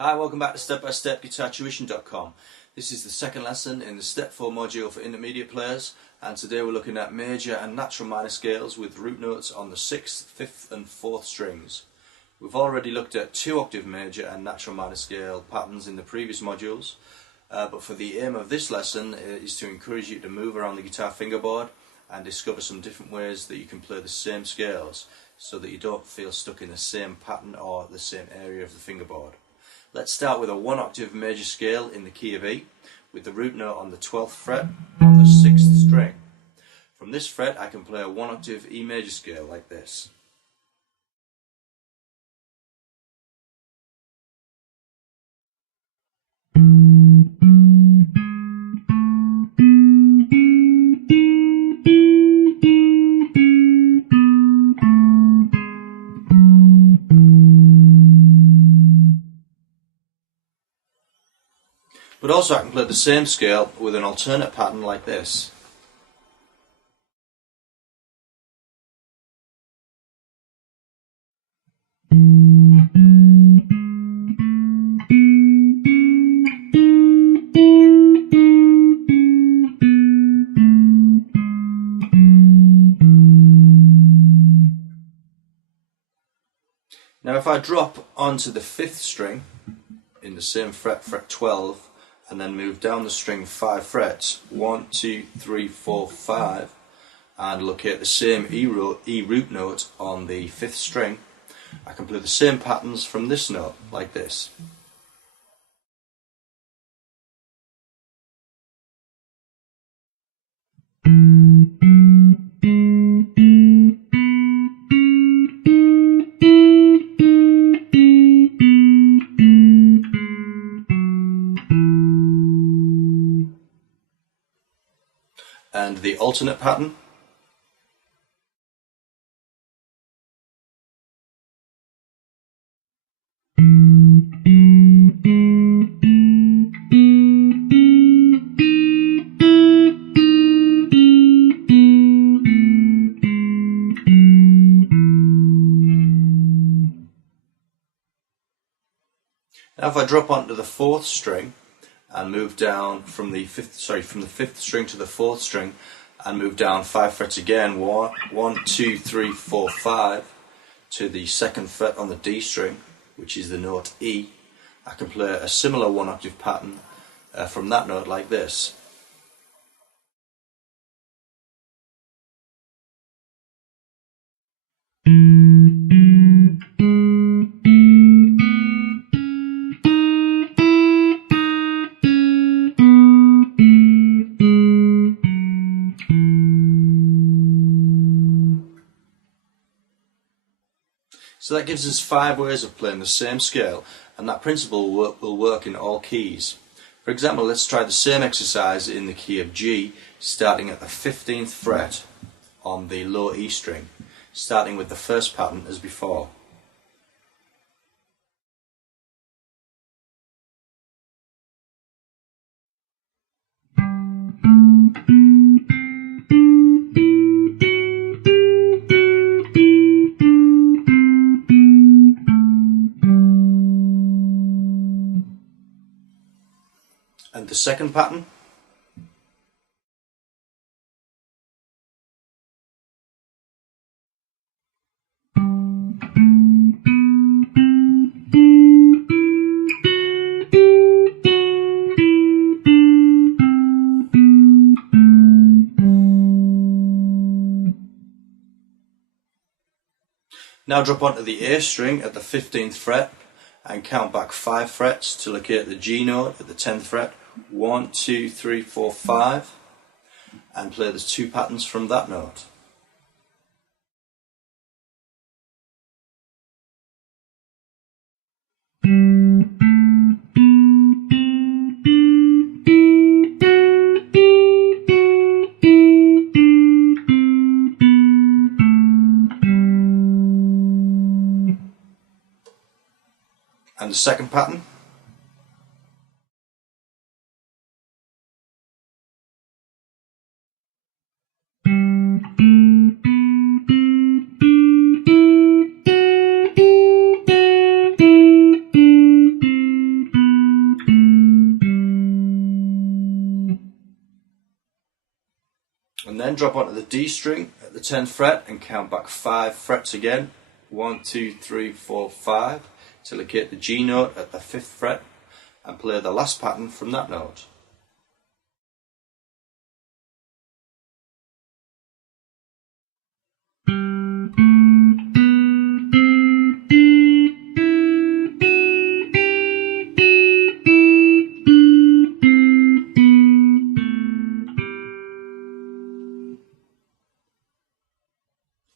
Hi, welcome back to Step-by-Step Guitar Tuition.com. This is the second lesson in the Step 4 module for intermediate players, and today we're looking at major and natural minor scales with root notes on the 6th, 5th and 4th strings. We've already looked at 2-octave major and natural minor scale patterns in the previous modules, but for the aim of this lesson is to encourage you to move around the guitar fingerboard and discover some different ways that you can play the same scales so that you don't feel stuck in the same pattern or the same area of the fingerboard. Let's start with a 1-octave major scale in the key of E, with the root note on the 12th fret on the 6th string. From this fret I can play a 1-octave E major scale like this. But also I can play the same scale with an alternate pattern like this. Now if I drop onto the 5th string in the same fret, fret 12, and then move down the string 5 frets, 1, 2, 3, 4, 5, and locate the same E root note on the 5th string, I can play the same patterns from this note, like this. And the alternate pattern. Now if I drop onto the 4th string and move down from the 5th string to the 4th string and move down 5 frets again, 1, 2, 3, 4, 5 to the 2nd fret on the D string, which is the note E, I can play a similar 1-octave pattern from that note like this. So that gives us 5 ways of playing the same scale, and that principle will work in all keys. For example, let's try the same exercise in the key of G, starting at the 15th fret on the low E string, starting with the first pattern as before. And the second pattern. Now drop onto the A string at the 15th fret and count back 5 frets to locate the G note at the 10th fret, 1, 2, 3, 4, 5, and play the 2 patterns from that note. And the second pattern. And then drop onto the D string at the 10th fret and count back 5 frets again. 1, 2, 3, 4, 5 to locate the G note at the 5th fret and play the last pattern from that note.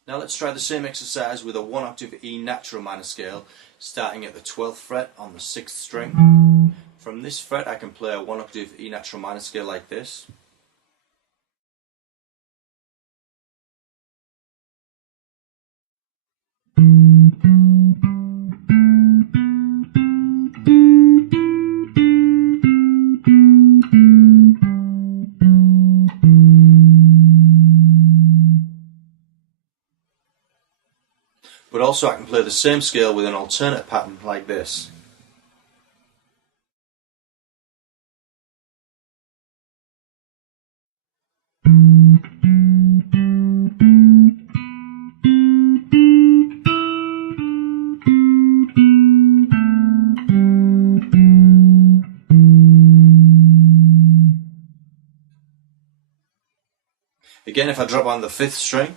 Now let's try the same exercise with a 1 octave E natural minor scale, starting at the 12th fret on the 6th string. From this fret I can play a 1 octave E natural minor scale like this. But also I can play the same scale with an alternate pattern like this. Again, if I drop on the 5th string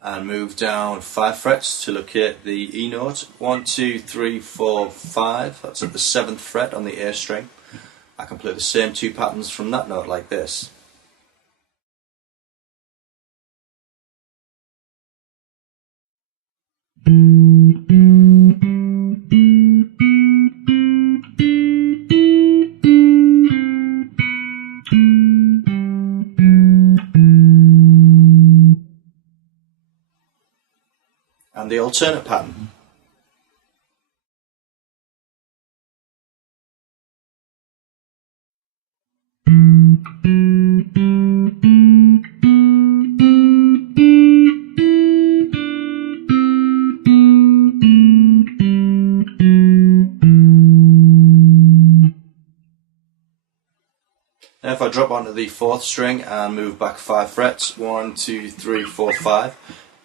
and move down 5 frets to locate the E note, 1, 2, 3, 4, 5, that's at the 7th fret on the A string, I can play the same 2 patterns from that note like this. And the alternate pattern. Now if I drop onto the 4th string and move back 5 frets, 1, 2, 3, 4, 5,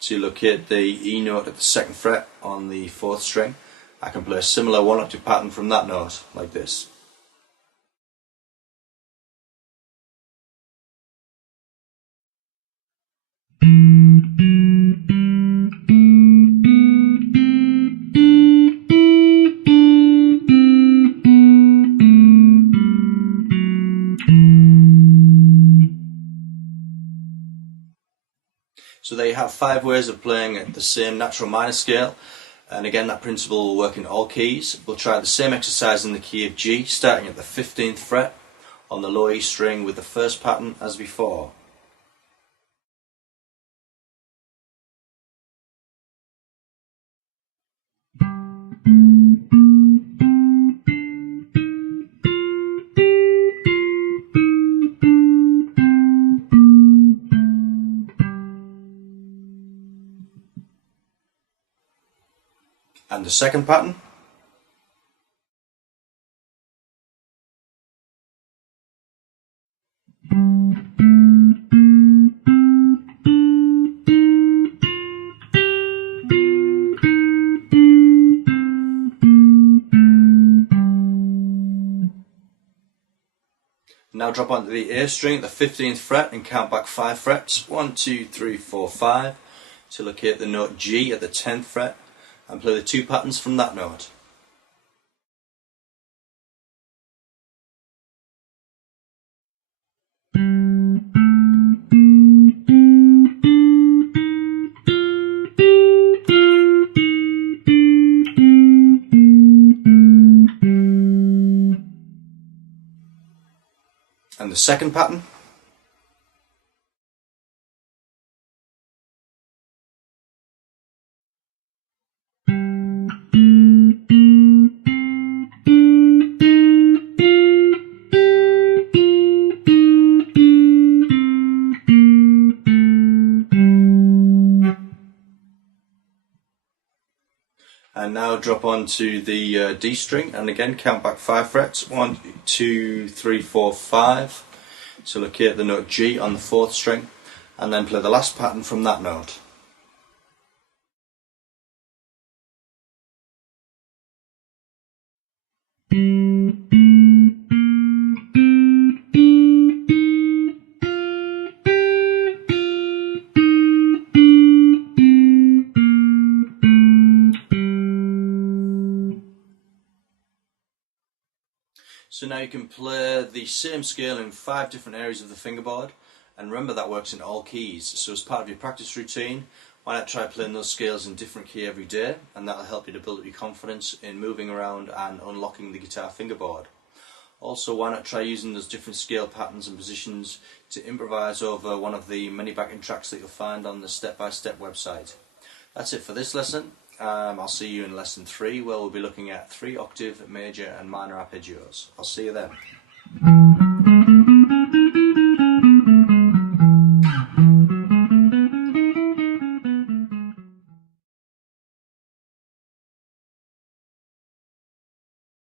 to locate the E note at the 2nd fret on the 4th string, I can play a similar 1 octave pattern from that note, like this. So there you have 5 ways of playing at the same natural minor scale, and again that principle will work in all keys. We'll try the same exercise in the key of G, starting at the 15th fret on the low E string with the first pattern as before. And the second pattern. Now drop onto the A string at the 15th fret and count back 5 frets, 1, 2, 3, 4, 5, to locate the note G at the 10th fret and play the 2 patterns from that note. And the second pattern. And now drop onto the D string and again count back 5 frets, 1, 2, 3, 4, 5, to locate the note G on the 4th string and then play the last pattern from that note. So now you can play the same scale in 5 different areas of the fingerboard, and remember that works in all keys. So as part of your practice routine, why not try playing those scales in different key every day, and that'll help you to build up your confidence in moving around and unlocking the guitar fingerboard. Also, why not try using those different scale patterns and positions to improvise over one of the many backing tracks that you'll find on the step-by-step website. That's it for this lesson. I'll see you in lesson 3, where we'll be looking at 3 octave, major and minor arpeggios. I'll see you then.